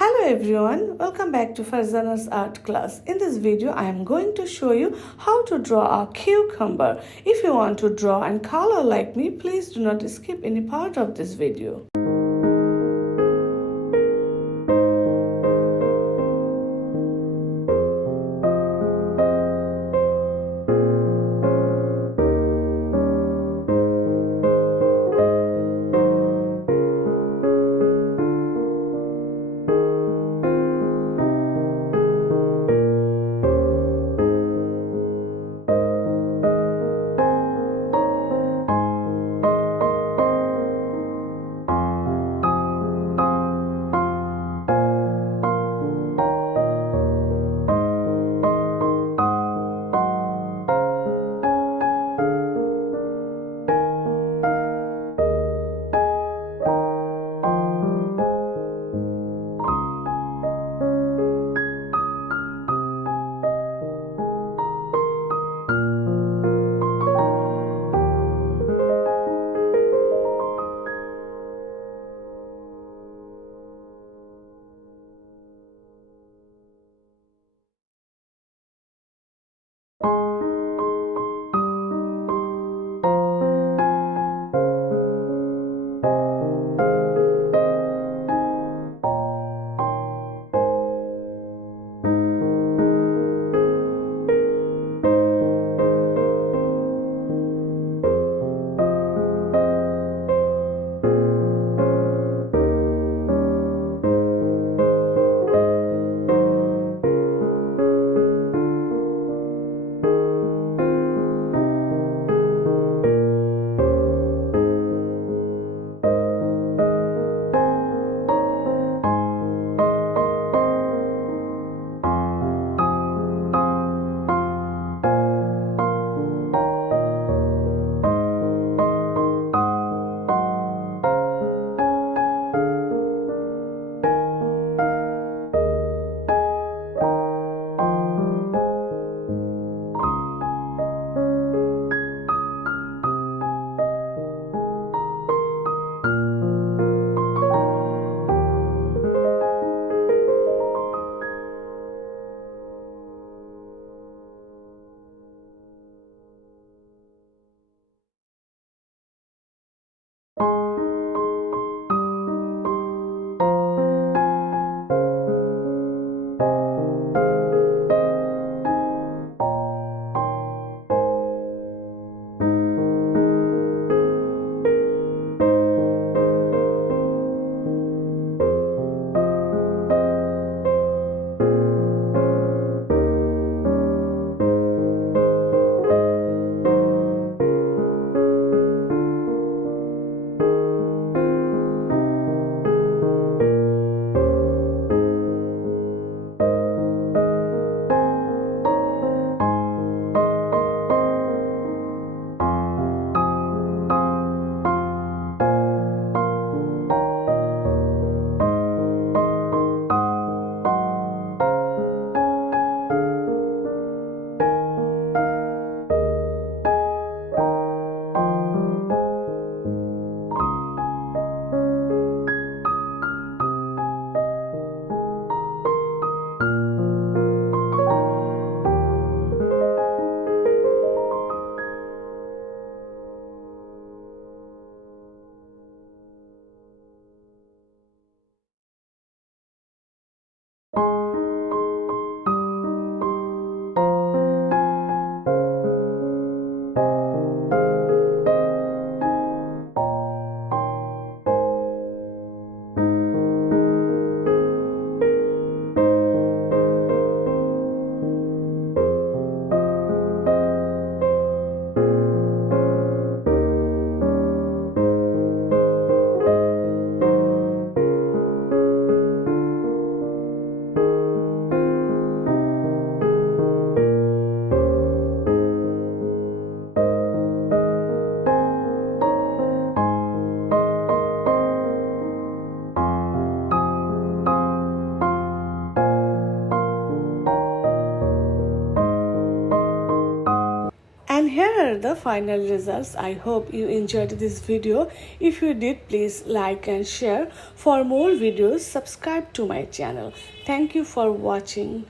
Hello everyone, welcome back to Farzana's art class. In this video, I am going to show you how to draw a cucumber. If you want to draw and color like me, please do not skip any part of this video. are the final results. I hope you enjoyed this video. If you did, please like and share. For more videos, subscribe to my channel. Thank you for watching.